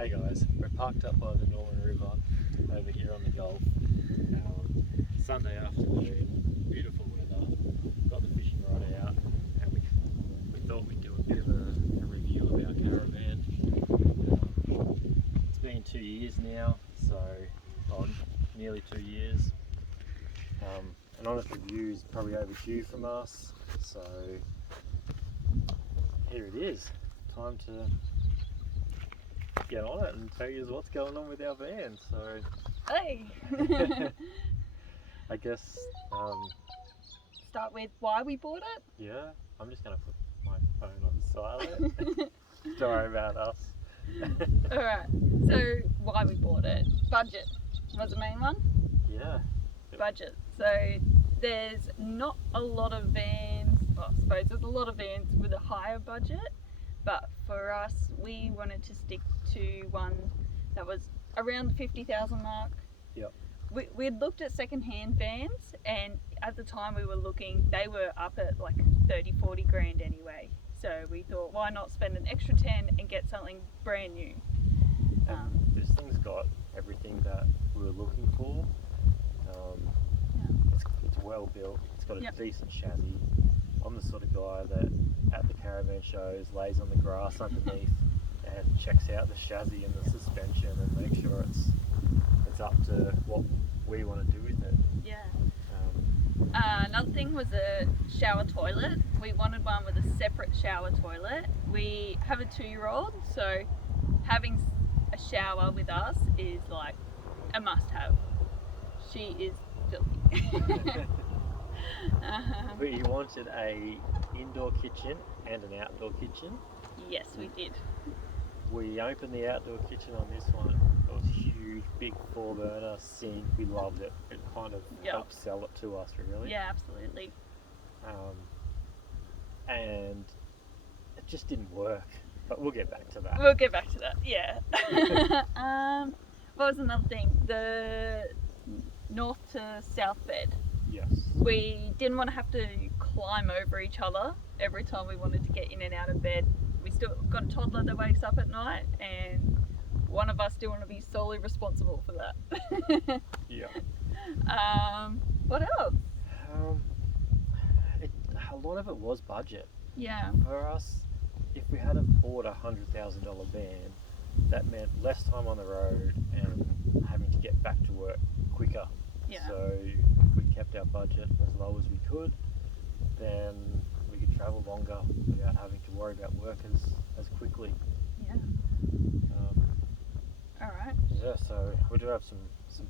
Hey guys, we're parked up by the Norman River over here on the Gulf. Sunday afternoon, beautiful weather, got the fishing rod out, and we thought we'd do a bit of a review of our caravan. It's been 2 years now, nearly 2 years. An honest review is probably overdue from us, so here it is. Time to get on it and tell you what's going on with our van. So Hey! I guess Start with why we bought it. yeah, I'm just gonna put my phone on silent. Sorry about us. Alright, so why we bought it. Budget was the main one. Yeah. Budget. So there's not a lot of vans, well, I suppose there's a lot of vans with a higher budget, but for us we wanted to stick to one that was around the 50,000 mark. Yep. We'd looked at second-hand vans, and at the time we were looking, they were up at like 30-40 grand anyway. So we thought, why not spend an extra 10 and get something brand new? This thing's got everything that we were looking for. It's well built. It's got a decent chassis. I'm the sort of guy that at the caravan shows lays on the grass underneath and checks out the chassis and the suspension and makes sure it's up to what we want to do with it. Yeah. Another thing was a shower toilet. We wanted one with a separate shower toilet. We have a 2-year-old, so having a shower with us is like a must-have. She is filthy. We wanted a indoor kitchen and an outdoor kitchen. Yes, we did. We opened the outdoor kitchen on this one. It was huge, big 4-burner sink. We loved it. It kind of helped sell it to us, really. Yeah, absolutely. And it just didn't work. But we'll get back to that. We'll get back to that, yeah. What was another thing? The north to south bed. Yes. We didn't want to have to climb over each other every time we wanted to get in and out of bed. We still got a toddler that wakes up at night, and one of us still want to be solely responsible for that. Yeah. What else? A lot of it was budget. Yeah. For us, if we had have bought a $100,000 van, that meant less time on the road and having to get back to work quicker. Yeah. So if we kept our budget as low as we could, then we could travel longer without having to worry about work as quickly. Yeah. Alright. Yeah, so we do have some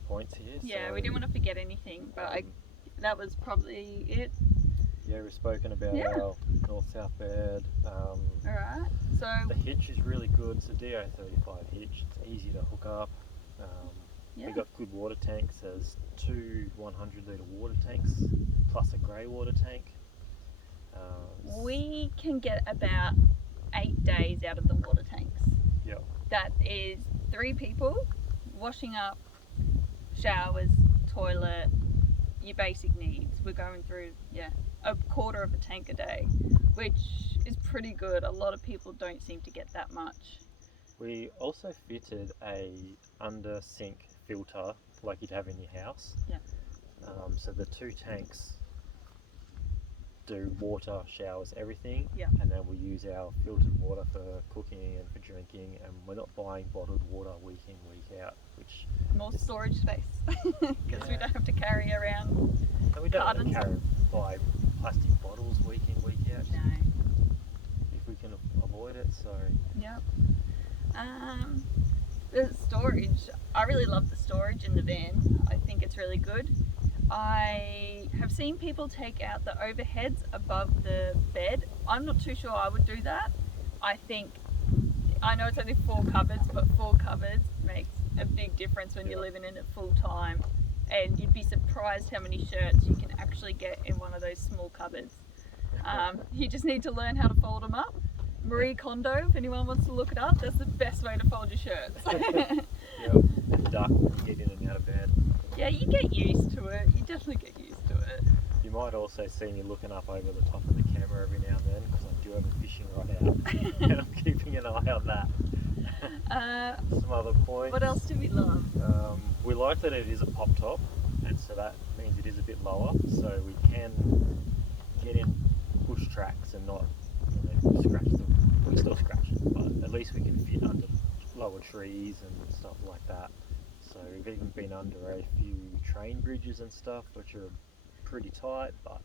points here. Yeah, so, we didn't want to forget anything, but that was probably it. Yeah, we've spoken about our north-south bed. Alright, so the hitch is really good. It's a DO35 hitch. It's easy to hook up. We've got good water tanks. There's 2 100-litre water tanks plus a grey water tank. We can get about 8 days out of the water tanks. Yep. That is 3 people washing up, showers, toilet, your basic needs. We're going through a quarter of a tank a day, which is pretty good. A lot of people don't seem to get that much. We also fitted a under sink filter like you'd have in your house. Yeah. So the 2 tanks do water, showers, everything. Yeah. And then we use our filtered water for cooking and for drinking, and we're not buying bottled water week in, week out, which more storage space because we don't have to carry around and we don't have cartons. to buy plastic bottles week in, week out. No. If we can avoid it, so. Yep. The storage, I really love the storage in the van. I think it's really good. I have seen people take out the overheads above the bed. I'm not too sure I would do that. I know it's only 4 cupboards, but 4 cupboards makes a big difference when you're living in it full time. And you'd be surprised how many shirts you can actually get in one of those small cupboards. You just need to learn how to fold them up. Marie Kondo, if anyone wants to look it up, that's the best way to fold your shirts. Yep, and duck when you get in and out of bed. Yeah, you get used to it. You definitely get used to it. You might also see me looking up over the top of the camera every now and then because I do have a fishing rod out and I'm keeping an eye on that. Some other points. What else do we love? We like that it is a pop top, and so that means it is a bit lower, so we can get in bush tracks and not, scratch them. We can still scratch them, but at least we can fit under lower trees and stuff like that. So we've even been under a few train bridges and stuff, which are pretty tight, but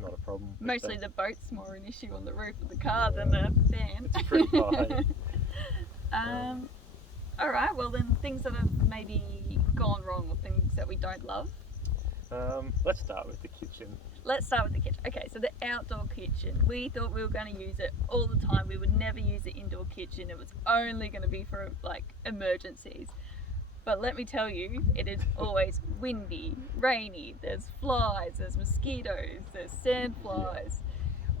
not a problem. Mostly the boat's more an issue on the roof of the car than the van. It's pretty high. All right, well then, things that have maybe gone wrong or things that we don't love. Let's start with the kitchen. Let's start with the kitchen. Okay, so the outdoor kitchen. We thought we were going to use it all the time. We would never use the indoor kitchen. It was only going to be for like emergencies. But let me tell you, it is always windy, rainy, there's flies, there's mosquitoes, there's sandflies,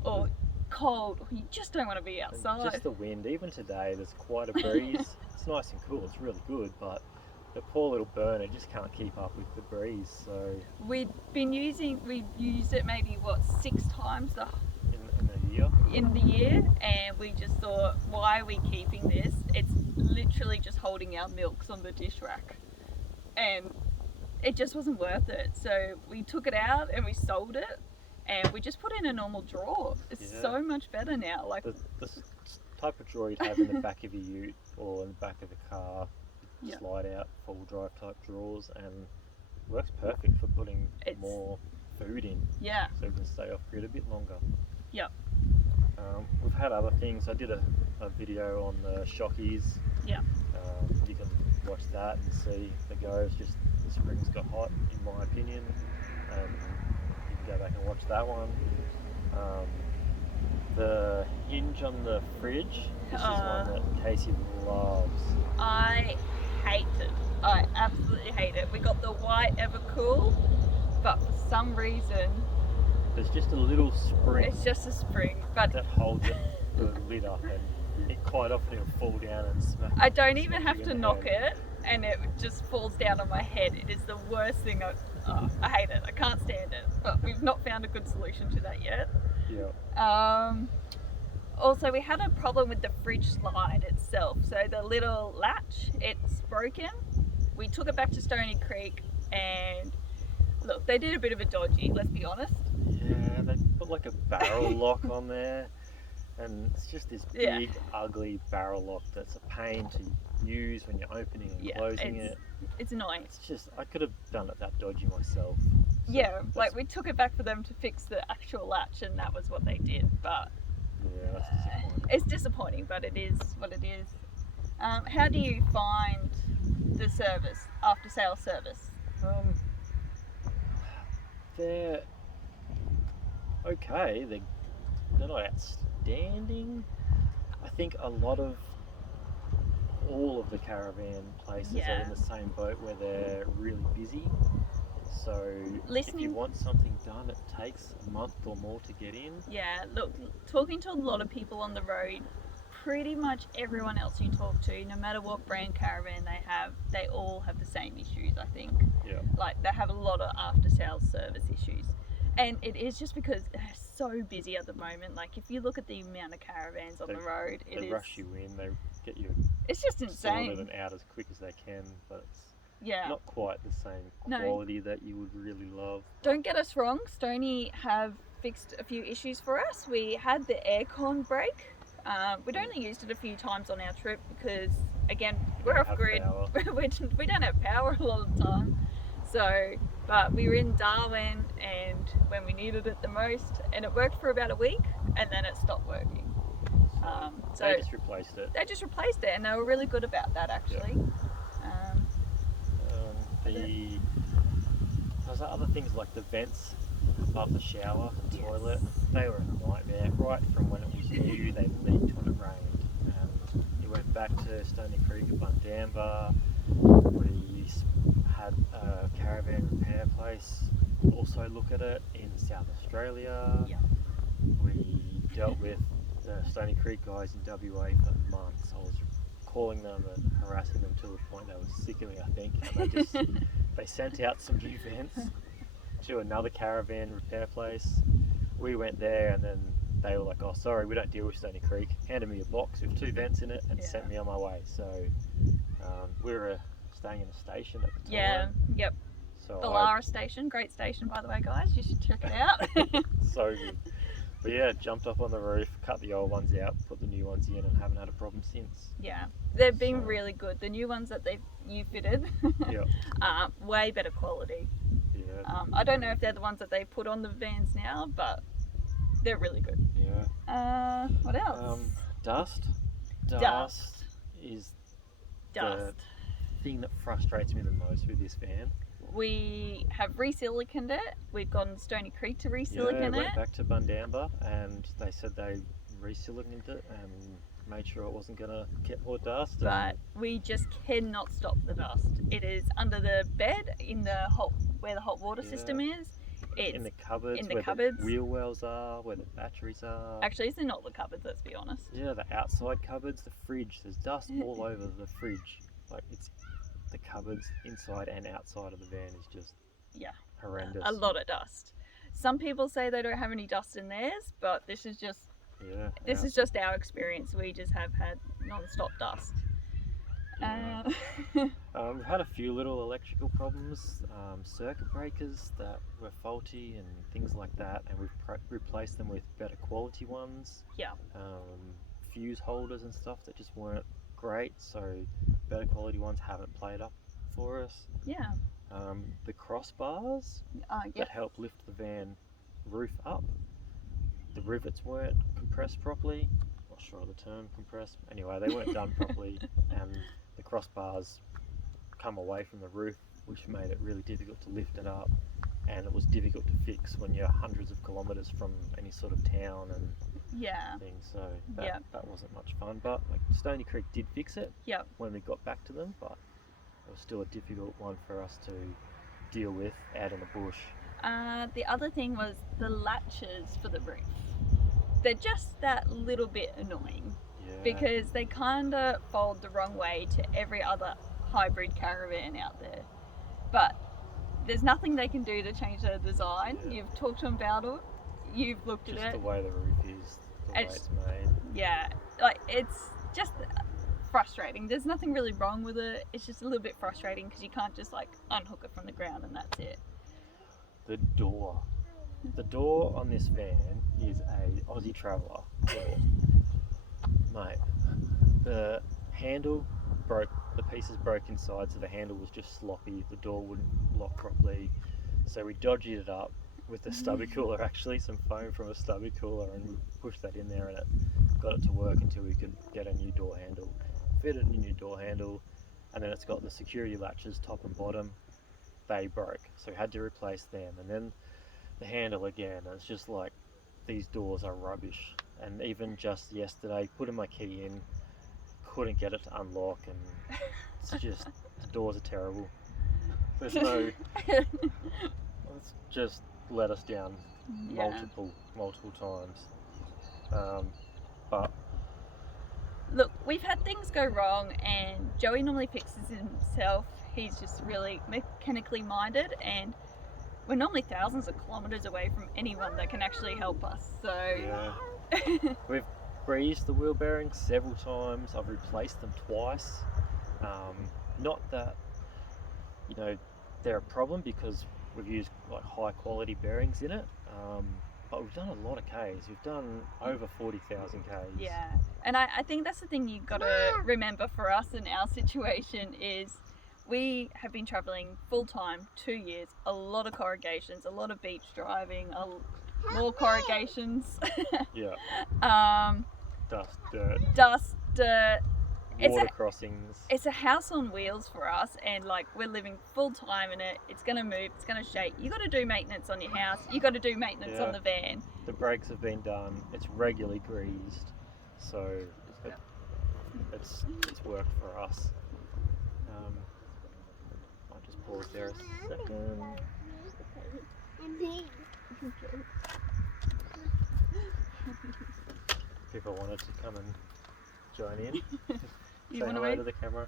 or cold, or you just don't want to be outside. Just the wind. Even today, there's quite a breeze. It's nice and cool. It's really good, but the poor little burner just can't keep up with the breeze. So we've used it maybe 6 times in the year, and we just thought, why are we keeping this? It's literally just holding our milks on the dish rack, and it just wasn't worth it. So we took it out and we sold it, and we just put it in a normal drawer. It's so much better now. Like the type of drawer you'd have in the back of a ute or in the back of a car, slide out 4-wheel drive type drawers, and works perfect for putting more food in. Yeah. So you can stay off grid a bit longer. Yep. We've had other things. I did a video on the shockies. Yeah. You can watch that and see the goes. Just the springs got hot, in my opinion. You can go back and watch that one. The hinge on the fridge. This is one that Casey loves. I hate it. I absolutely hate it. We got the white Evercool, but for some reason there's just a little spring. It's just a spring, but that holds the lid up, and it quite often will fall down and smack. I don't even have to knock it, and it just falls down on my head. It is the worst thing. I hate it. I can't stand it. But we've not found a good solution to that yet. Yeah. Also, we had a problem with the fridge slide itself. So the little latch, it's broken. We took it back to Stoney Creek, and look, they did a bit of a dodgy, let's be honest. Yeah, they put like a barrel lock on there, and it's just this big, ugly barrel lock that's a pain to use when you're opening and closing it. It's annoying. It's just, I could have done it that dodgy myself. So like we took it back for them to fix the actual latch, and that was what they did, but yeah, that's disappointing. It's disappointing, but it is what it is. How do you find the service, after sale service? They're okay. They're not outstanding. I think all of the caravan places are in the same boat where they're really busy. So if you want something done, it takes a month or more to get in. Yeah, look, talking to a lot of people on the road, pretty much everyone else you talk to, no matter what brand caravan they all have the same issues, I think. Yeah. Like they have a lot of after sales service issues. And it is just because they're so busy at the moment. Like if you look at the amount of caravans on the road, they rush you in, they get you it's just insane. sorted and out as quick as they can, but it's not quite the same quality that you would really love. Don't get us wrong, Stoney have fixed a few issues for us. We had the aircon break. We'd only used it a few times on our trip because, again, we're off grid. We don't have power a lot of the time. So, but we were in Darwin and when we needed it the most, and it worked for about a week, and then it stopped working. So they just replaced it. They just replaced it, and they were really good about that, actually. There's other things like the vents above the shower, the toilet. They were a nightmare. Right from when it was new, they leaked when it rained. You went back to Stoney Creek at Bundamba. We had a caravan repair place also look at it in South Australia. Yeah. We dealt with the Stoney Creek guys in WA for months. I was calling them and harassing them to the point they were sick of me, I think. And they sent out some new vents to another caravan repair place. We went there, and then they were like, oh, sorry, we don't deal with Stoney Creek. Handed me a box with 2 vents in it and sent me on my way. So we were staying in a station at the time. Yeah, yep. So The Lara station, great station by the way, guys. You should check it out. So good. But yeah, jumped up on the roof, cut the old ones out, put the new ones in, and haven't had a problem since. Yeah, they've been really good. The new ones that you fitted, way better quality. Yeah. I don't know if they're the ones that they put on the vans now, but they're really good. Yeah. What else? Dust. Dust Is Dust. the thing that frustrates me the most with this van. We have re-siliconed it. We've gone to Stoney Creek to re-silicon went it. back to Bundamba and they said they re-siliconed it and made sure it wasn't going to get more dust. But we just cannot stop the dust. It is under the bed in the where the hot water system is. It's in the cupboards, in the where cupboards. the wheel wells are, where the batteries are. Actually, it's in all the cupboards, let's be honest. Yeah, the outside cupboards, the fridge. There's dust all over the fridge. Like, it's the cupboards inside and outside of the van is just horrendous. A lot of dust. Some people say they don't have any dust in theirs, but this is just is just our experience. We just have had non-stop dust. Yeah. We've had a few little electrical problems, circuit breakers that were faulty and things like that, and we've replaced them with better quality ones. Yeah. Fuse holders and stuff that just weren't great, so better quality ones haven't played up for us. Yeah. The crossbars that help lift the van roof up, the rivets weren't compressed properly. Not sure of the term, compressed. Anyway, they weren't done properly, and the crossbars come away from the roof, which made it really difficult to lift it up, and it was difficult to fix when you're hundreds of kilometres from any sort of town and things. So that wasn't much fun. But like Stoney Creek did fix it when we got back to them, but it was still a difficult one for us to deal with out in the bush. The other thing was the latches for the roof. They're just that little bit annoying because they kind of fold the wrong way to every other hybrid caravan out there. But there's nothing they can do to change their design. You've talked to them about it. You've looked at it. Just the way the roof is, the way it's made. Yeah, like it's just frustrating. There's nothing really wrong with it. It's just a little bit frustrating because you can't just like unhook it from the ground and that's it. The door. The door on this van is a Aussie Traveller door. Mate, the handle broke, the pieces broke inside, so the handle was just sloppy. The door wouldn't lock properly. So we dodged it up with the stubby cooler, actually, some foam from a stubby cooler, and we pushed that in there and it got it to work until we could get a new door handle. Fitted a new door handle, and then it's got the security latches top and bottom. They broke, so we had to replace them. And then the handle again, and it's just like, these doors are rubbish. And even just yesterday, putting my key in, couldn't get it to unlock, and it's just, the doors are terrible. There's no, it's just let us down multiple times. But look, we've had things go wrong, and Joey normally fixes it himself. He's just really mechanically minded, and we're normally thousands of kilometres away from anyone that can actually help us. So we've greased the wheel bearings several times. I've replaced them twice. Not that they're a problem, because we've used like high quality bearings in it. But we've done a lot of Ks. We've done over 40,000 Ks. Yeah, and I think that's the thing you've got to remember for us in our situation is we have been travelling full time 2 years, a lot of corrugations, a lot of beach driving, more corrugations. Dust, dirt. Water crossings. It's a house on wheels for us, and like we're living full time in it. It's gonna move, it's gonna shake. You got to do maintenance on your house. You got to do maintenance on the van. The brakes have been done. It's regularly greased, so it's worked for us. I'll just pause there a second. People wanted to come and join in. You Say want hello to to the camera.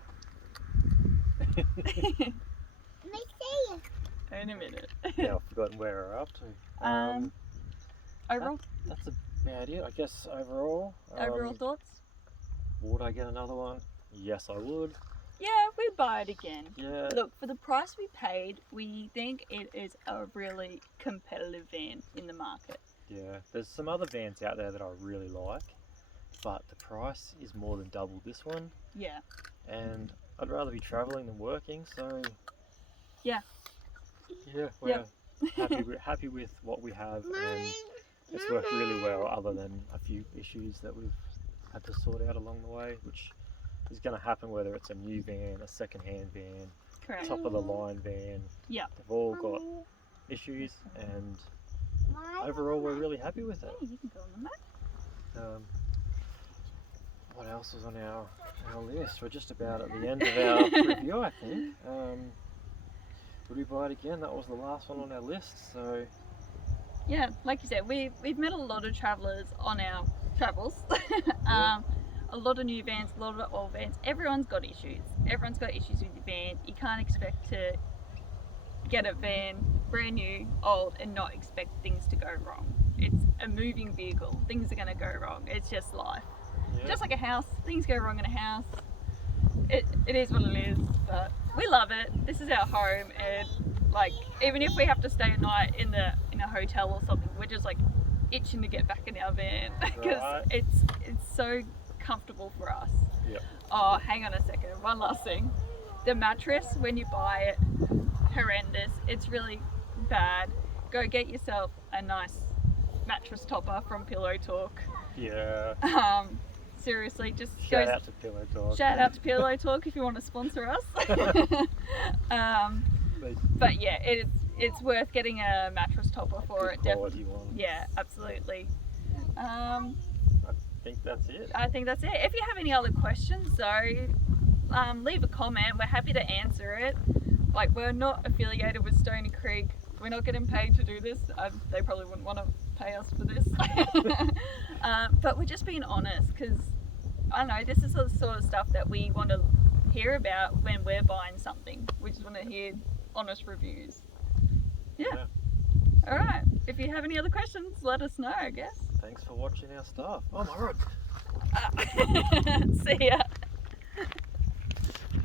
In a minute. Yeah, I've forgotten where we're up to. Overall, That's about it. I guess overall. Overall thoughts? Would I get another one? Yes, I would. Yeah, we'd buy it again. Yeah. Look, for the price we paid, we think it is a really competitive van in the market. Yeah. There's some other vans out there that I really like, but the price is more than double this one. Yeah. And I'd rather be travelling than working, so Yeah. yeah, we're happy with what we have, and it's worked really well, other than a few issues that we've had to sort out along the way, which is going to happen whether it's a new van, a second-hand van, Correct. top of the line van. Yeah. They've all got issues, and overall we're really happy with it. Hey, you can go on the mat. What else was on our list? We're just about at the end of our review, I think. Would we buy it again? That was the last one on our list, so Yeah, like you said, we've met a lot of travellers on our travels. A lot of new vans, a lot of old vans. Everyone's got issues. Everyone's got issues with your van. You can't expect to get a van brand new, old, and not expect things to go wrong. It's a moving vehicle. Things are going to go wrong. It's just life. yeah. Just like a house, things go wrong in a house. It is what it is, but we love it. This is our home, and like even if we have to stay a night in a hotel or something, we're just like itching to get back in our van because Right. it's so comfortable for us. Yep. Oh, hang on a second. One last thing. The mattress, when you buy it, horrendous. It's really bad. Go get yourself a nice mattress topper from Pillow Talk. Yeah. Seriously, just Shout go. out to Pillow Talk. Shout out to Pillow Talk if you want to sponsor us. But yeah, it's worth getting a mattress topper for it. Good quality one. Yeah, absolutely. I think that's it. I think that's it. If you have any other questions, though, leave a comment. We're happy to answer it. Like, we're not affiliated with Stoney Creek. We're not getting paid to do this. They probably wouldn't want to pay us for this. But we're just being honest because, I don't know, this is the sort of stuff that we want to hear about when we're buying something. We just want to hear honest reviews. Yeah. All right. If you have any other questions, let us know, I guess. Thanks for watching our stuff. Oh my word. See ya.